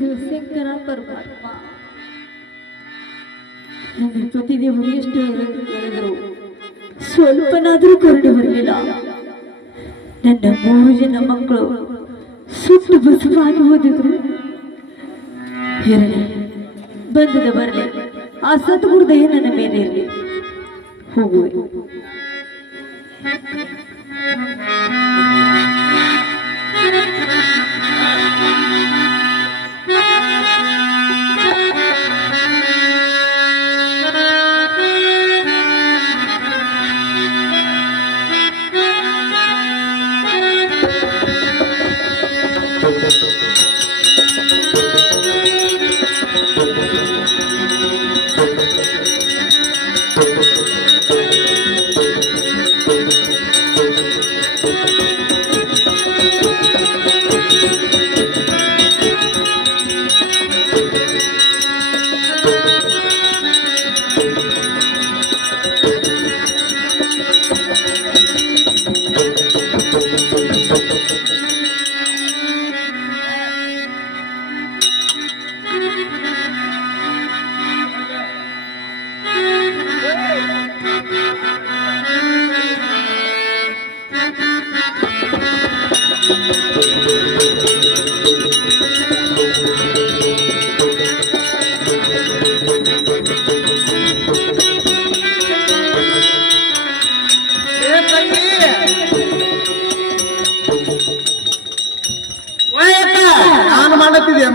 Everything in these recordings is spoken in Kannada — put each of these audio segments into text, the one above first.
ಶಿವಶಂಕರ ಪರಮಾತ್ಮ ನನ್ನ ಪತಿದೇವರು ಎಷ್ಟು ಹೇಳಿದ್ರು ಸ್ವಲ್ಪನಾದರೂ ಕರುಣೆ ಬರಲಿಲ್ಲ. ನನ್ನ 3 ಜನ ಮಕ್ಕಳು ಸುಟ್ಟು ಬಸವಾಗಿ ಹೋದಿದ್ರು. ಇರಲಿ, ಬಂದದ ಬರಲಿ, ಆ ಸದ್ಗುರು ದಯೆ ನನ್ನ ಮೇಲೆ ಇರಲಿ. ಹೋಗುವೆ.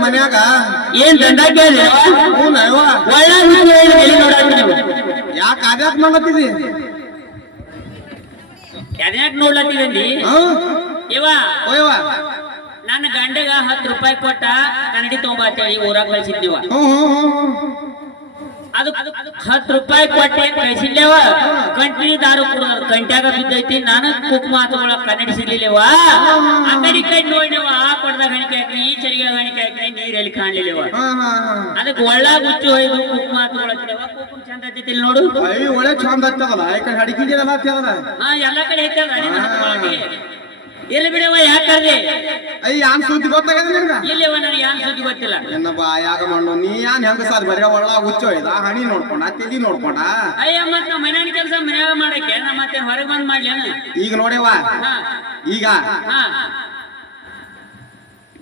ಮನ್ಯಾಗ ಏನ್ ದಂಡ ಕೇಳಿ ಯಾಕ ಅದ್ಯಾಕ ಮಾಡತ್ತಿದಿ? ಅದ್ಯಾಕ ನೋಡ್ಲತ್ತೀವಿ ಇವ ನನ್ನ ಗಂಡಗ 10 ರೂಪಾಯಿ ಕೊಟ್ಟ ಕನ್ನಡಿ ತಗೊಂಬರ್ತೇಳಿ ಊರಾಗ ಕಳ್ಸಿದ್ದೀವ. ಅದು 10 ರೂಪಾಯಿ ಕೊಟ್ಟೆ ಕಳ್ಸಿಲ್ಲೇವ. ಕಂಟಿನ್ಯೂ ದಾರು ಕುಡಿದ ಕಂಟ್ಯಾಗ ಬಿದ್ದೈತಿ. ನಾನು ಕುಕ್ಮ ತಗೊಳಕ್ ಕನ್ನಡಿ ಸಿಗ್ಲಿಲ್ಲವ. ಅಂಗಡಿ ಕೈ ನೋಡಿನವ. ಆ ಕೊಡ್ದಾಗ ಗಣಿಕೆ ಹಾಕಿ, ಈ ಚರಿಗೆ ಗಣಿಕೆ ಹಾಕಿ, ನೀರಲ್ಲಿ ಕಾಣ್ಲಿಲ್ಲವ. ಅದಕ್ಕೆ ಒಳ್ಳಾಗ ಹುಚ್ಚು ಹೋಯ್ದು ಕುಕ್ಮ ತಗೊಳಕ್ಕಿಲ್ಲವ. ಕುಕ್ಮ ಚಂದ ಐತಿ ನೋಡು. ಒಳ್ಳೆ ಚಂದ ಹತ್ತದಲ್ಲ. ಎಲ್ಲಾ ಕಡೆ ಐತದ. ಎಲ್ಲಿ ಬಿಡವ ಯಾಕಂದ್ರೆ ಯಾನ್ ಸುದ್ದಿ ಗೊತ್ತಾಗದ ನಿನಗ? ಇಲ್ಲವ ನನಗೆ ಯಾನ್ ಸುದ್ದಿ ಗೊತ್ತಿಲ್ಲ. ಎನ್ನ ಬಾಯಾಗ ಮಣ್ಣು ನೀ ಯಾನ್ ಹೆಂಗ ಸಾದ್ ಬರೀ ಒಳ್ಳ ಹುಚ್ಚು ಹೋಯ್ದ ಹಣಿ ನೋಡ್ಕೊಂಡ ತೆಲಿ ನೋಡ್ಕೊಂಡ. ಅಯ್ಯ ಮತ್ತ ಮನ್ಯಾನ ಕೆಲಸ ಮನ್ಯಾಗ ಮಾಡಕ್ಕೆ ನಾ ಮತ್ತೆ ಹೊರಗೆ ಬಂದ್ ಮಾಡ್ಲೇನ? ಈಗ ನೋಡ್ಯವ ಈಗ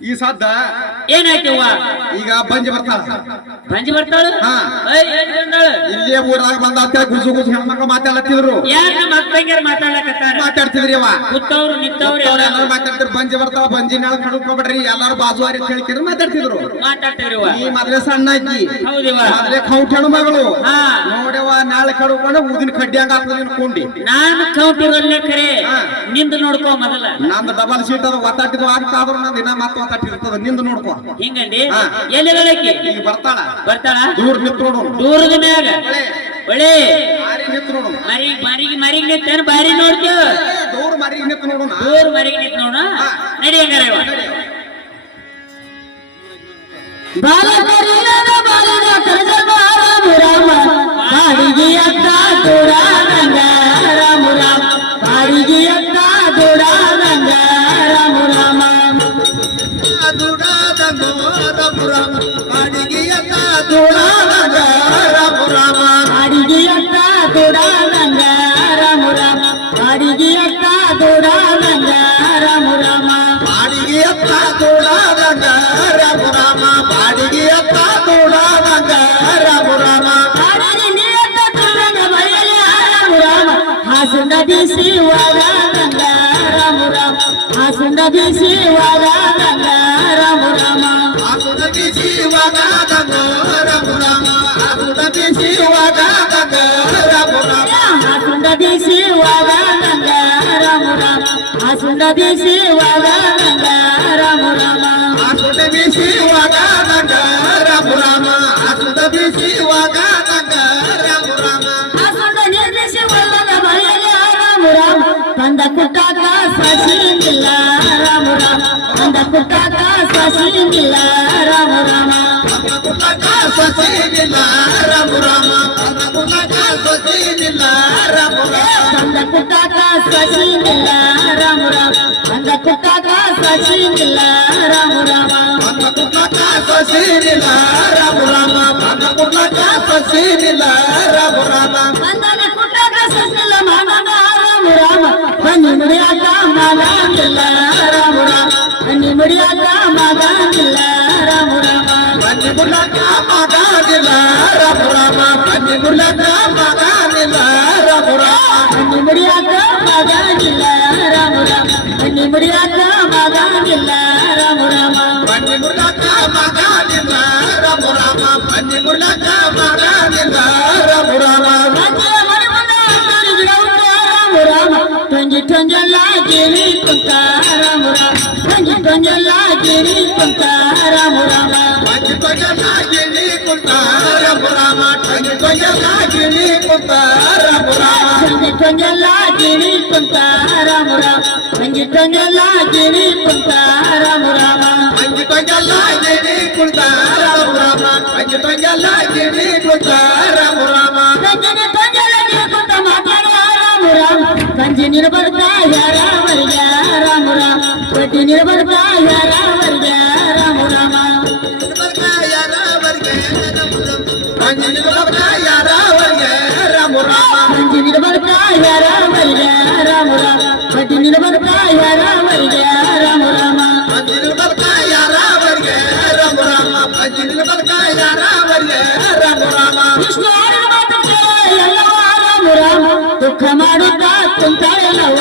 ಈ ಸದ್ದ ಏನಾಯ್ತವ? ಈಗ ಬಂಜಿ ಬರ್ತಾಳ. ಬಂಜಿ ಬರ್ತಾಳ? ಇಲ್ಲೇ ಊರಾಗ ಬಂದ ಗುಸು ಗುಸು ಹೆಣ್ಮಕ್ಳು ಮಾತಾಡ್ತಿದ್ರು. ಯಾರ ನಮ್ಮ ಅಕ್ಕಂಗ್ಯಾರ ಮಾತಾಡ್ತಿದ್ರಿ ಅವ ಕೂತವ್ರು ನಿಂತವ್ರು ಎಲ್ಲಾರು ಮಾತಾಡ್ತಿದ್ರು. ಬಂಜಿ ಬರ್ತಾವ, ಬಂಜಿ ನಾಳ ಕಡ್ಕೋಬೇಡ್ರಿ ಎಲ್ಲಾರು ಬಾಜುವಾರಿ ಕೇಳ್ಕಿದ್ರು ಮಾತಾಡ್ತಿದ್ರು. ಈ ಮೊದ್ಲೇ ಸಣ್ಣ ಆಕಿ ಮೊದ್ಲೇ ಕೌಂಟ್ ಹೆಣ್ಣು ಮಗಳು ನೋಡ್ಯವ ನಾಳೆ ಕಡ್ಕೊಂಡು ಊದಿನ ಕಡ್ಡಿ ಹಂಗ ಆಗ್ತದೆ ಅನ್ಕೊಂಡಿ. ನಾನು ಕೌಂಟ್ ಇರಲ್ಲೇ ಖರೆ ನಿಂದು ನೋಡ್ಕೋ ಮೊದಲ. ನಂದು ಡಬಲ್ ಸೀಟ್ ಅದು ಒತ್ತಾಟಿದ್ ಆಗ್ತಾದ್ರು ನಂದು ದಿನ ಮತ್ತೆ ಒತ್ತಾಟಿರ್ತದ. ನಿಂದು ನೋಡ್ಕೋ. ಹಿಂಗಂಡಿ ಎಲ್ಲಿ ಈಗ ಬರ್ತಾಳ ದೂರ ನಿಂತು ನೋಡು. ದೂರದ ಮ್ಯಾಗ ಒಳ್ಳೆ ನಿಂತು ನೋಡು. ಮರಿಗೆ ನಿಂತೇನು ಬಾರಿ ನೋಡ್ತೀವ. ದೂರ ಮರಿಗೆ ನಿಂತು ನೋಡು. ದೂರ ಮರಿಗೆ ನಿಂತು ನೋಡ ನಡಿ ಹಂಗಾರ. ಕಂದ ಕುಟ್ಟಾಕ ಸಸಿನಿಲ್ಲ ರಾಮ ರಾಮ, ಕಂದ ಕುಟ್ಟಾಕ ಸಸಿನಿಲ್ಲ ರಾಮ ರಾಮ, ಕಂದ ಕುಟ್ಟಾಕ ಸಸಿನಿಲ್ಲ ರಾಮ ರಾಮ, ಕಂದ ಕುಟ್ಟಾಕ ಸಸಿನಿಲ್ಲ ರಾಮ ರಾಮ, ಕಂದ ಕುಟ್ಟಾಕ ಸಸಿನಿಲ್ಲ ರಾಮ ರಾಮ, ಕಂದ ಕುಟ್ಟಾಕ ಸಸಿನಿಲ್ಲ ರಾಮ ರಾಮ, ಕಂದ ಕುಟ್ಟಾಕ ಸಸೀನಿಲ್ಲ ರಾಮ ರಾಮ ಬಂದ ಕುಡ್ಲಕ್ಕ ಸಸೀನಿಲ್ಲ ರಾಮ ರಾಮ ಬಂದನ ಕುಟ್ಟಾಗ ಸಸಿಲ್ಲ ಮಾನನ ರಾಮ ರಾಮ ಬನ್ನಿ ಮುಡಿಯಾಕ ಮಗನಿಲ್ಲ ರಾಮ ರಾಮ ಬನ್ನಿ ಮುಡಿಯಾಕ ಮಗನಿಲ್ಲ ರಾಮ ರಾಮ ಬನ್ನಿ ಕುಡ್ಲಕ್ಕ ಮಗಾನಿಲ್ಲ ರಾಮ ರಾಮ ಬನ್ನಿ ಕುಡ್ಲಕ್ಕ ಮಗಾನಿಲ್ಲ ರಾಮ ರಾಮ ಬನ್ನಿ ಮುಡಿಯಾಕ ಮಗನಿಲ್ಲ ರಾಮ ರಾಮ ಬನ್ನಿ ಮುಡಿಯಾಕ ಮಗನಿಲ್ಲ ರಾಮ ರಾಮ ಬನ್ನಿ ಕುಡ್ಲಕ್ಕ ಮಗಾನಿಲ್ಲ ರಾಮ ರಾಮ ಬನ್ನಿ ಕುಡ್ಲಕ್ಕ ಮಗಾನಿಲ್ಲ ರಾಮ ರಾಮ ರಾಜ್ಯ ಮಡಿಮುಂದ ಗಿಡವುಂಟ ರಾಮ ರಾಮ ಟೊಂಜಿ ಟೊಂಜಲ್ಲ ಗಿರಿ ಕುಂತ ರಾಮ ರಾಮ ಟೊಂಜಿ ಟೊಂಜಲ್ಲ ಗಿರಿ ಕುಂತ ರಾಮ ರಾಮ ಟಂಗಿ ಟೊಂಜಲ್ಲ ಗಿಳಿ ಕುಂತ ರಾಮ ರಾಮ ಟಂಗಿ ಟೊಂಜಲ್ಲ ಗಿಳಿ ಕುಂತ ರಾಮ ರಾಮ ಟೊಂಜಿ ಟೊಂಜಲ್ಲ ಗಿರಿ ಕುಂತ ರಾಮ ರಾಮ ಟೊಂಜಿ ಟೊಂಜಲ್ಲ ಗಿರಿ ಕುಂತ ರಾಮ ರಾಮ ಟಂಗಿ ಟೊಂಜಲ್ಲ ಗಿಳಿ ಕುಂತ ರಾಮ ರಾಮ ಟಂಗಿ ಟೊಂಜಲ್ಲ ಗಿಳಿ ಕುಂತ ರಾಮ ರಾಮ ಟೊಂಜಿನ ಟೊಂಜಲ್ಲ ಗಿರಿ ಕುಂತ ಮಾತಾಡ ರಾಮ ರಾಮ ಕಂಜಿ ನಿರ್ಬರ್ತ ಯಾರವರ್ಗ ರಾಮ ರಾಮ ಕೊಟ್ಟಿ ನಿರ್ಬರ್ತ ಯಾರವರ್ಗ ರಾಮ ರಾಮ ರಾಮ ರಾಮ ಕಂಜಿ ನಿರ್ಬರ್ತ ಯಾರವರ್ಗ ರಾಮ ರಾಮ ಕೊಟ್ಟಿ ನಿರ್ಬರ್ತ ಯಾರವರ್ಗ ರಾಮ ರಾಮ ವಿಷ್ಣು ಆಡಿದ ಮಾತು ಕೇಳ ಎಲ್ಲವ ರಾಮ ರಾಮ ದುಃಖ ಮಾಡುತ್ತಾ ಕುಂತ ಎಲ್ಲವ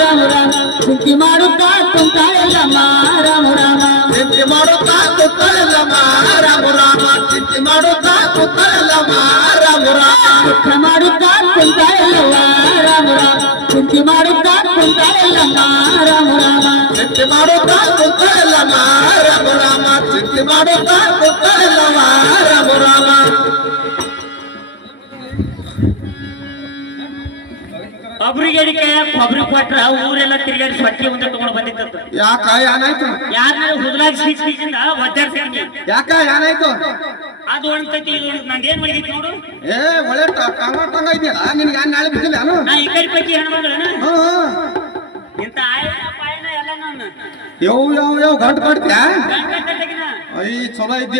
ರಾಮ ರಾಮ ಚಿಂತೆ ಮಾಡುತ್ತಾ ಕುಂತ ಎಲ್ಲಮ್ಮ ರಾಮ ರಾಮ ಚಿಂತೆ ಮಾಡುತ್ತಾ ಕೂತಲ್ಲಮ್ಮ ರಾಮ ರಾಮ ಚಿಂತೆ ಮಾಡುತ್ತಾ ಕೂತಲ್ಲಮ್ಮ ರಾಮ ರಾಮ ದುಃಖ ಮಾಡುತ್ತಾ ಕುಂತ ಎಲ್ಲವ ರಾಮ ರಾಮ ಚಿಂತೆ ಮಾಡುತ್ತಾ ಕುಂತ ಎಲ್ಲಮ್ಮ ರಾಮ ರಾಮ ಚಿಂತೆ ಮಾಡುತ್ತಾ ಕೂತಲ್ಲಮ್ಮ ರಾಮ ರಾಮ ಚಿಂತೆ ಮಾಡುತ್ತಾ ಕೂತಲ್ಲಮ್ಮ ರಾಮ ರಾಮ ಒಬ್ರಿಗೆ ಕೊಬ್ಬರಿ ಕೊಟ್ರ ಊರೆಲ್ಲ ತಿರುಗಾಡಿ ಸೊಟ್ಟಿ ಒಂದು ತಗೊಂಡು ಬಂದಿತ್ತು ಯಾಕ ಏನಾಯ್ತು ಯಾರ ಹುದ್ಲಾಗಿ ಸೀಸಿಂದ ಒದ್ದಾಡ್ತೀನಿ ಯಾಕ ಏನಾಯ್ತು ಅದು ಒಂದ್ಸತಿ ನಂದೇನ್ ಮಾಡಿದ್ವಿ ನೋಡು ಏ ಒಳ್ಳೆ ಟಂಗ ಇದೆಯಲ್ಲ ನಿನ್ಗೆ ಯಾರು ನಾಳೆ ಬಿದ್ದಿಲ್ಲ ನಾನು ನಾ ಈ ಕಡೆ ಪೈಕಿ ಹೆಣ್ಮಗಳನ ಇಂತ ಆಯನ ಪಾಯನ ಎಲ್ಲ ನಾನು ಯಾವ ಗಂಟು ಕಟ್ತ್ಯಾ ಗಂಟೆ ಕಟ್ಟಗಿನ ಐ ಚಲೋ ಇದ್ದಿ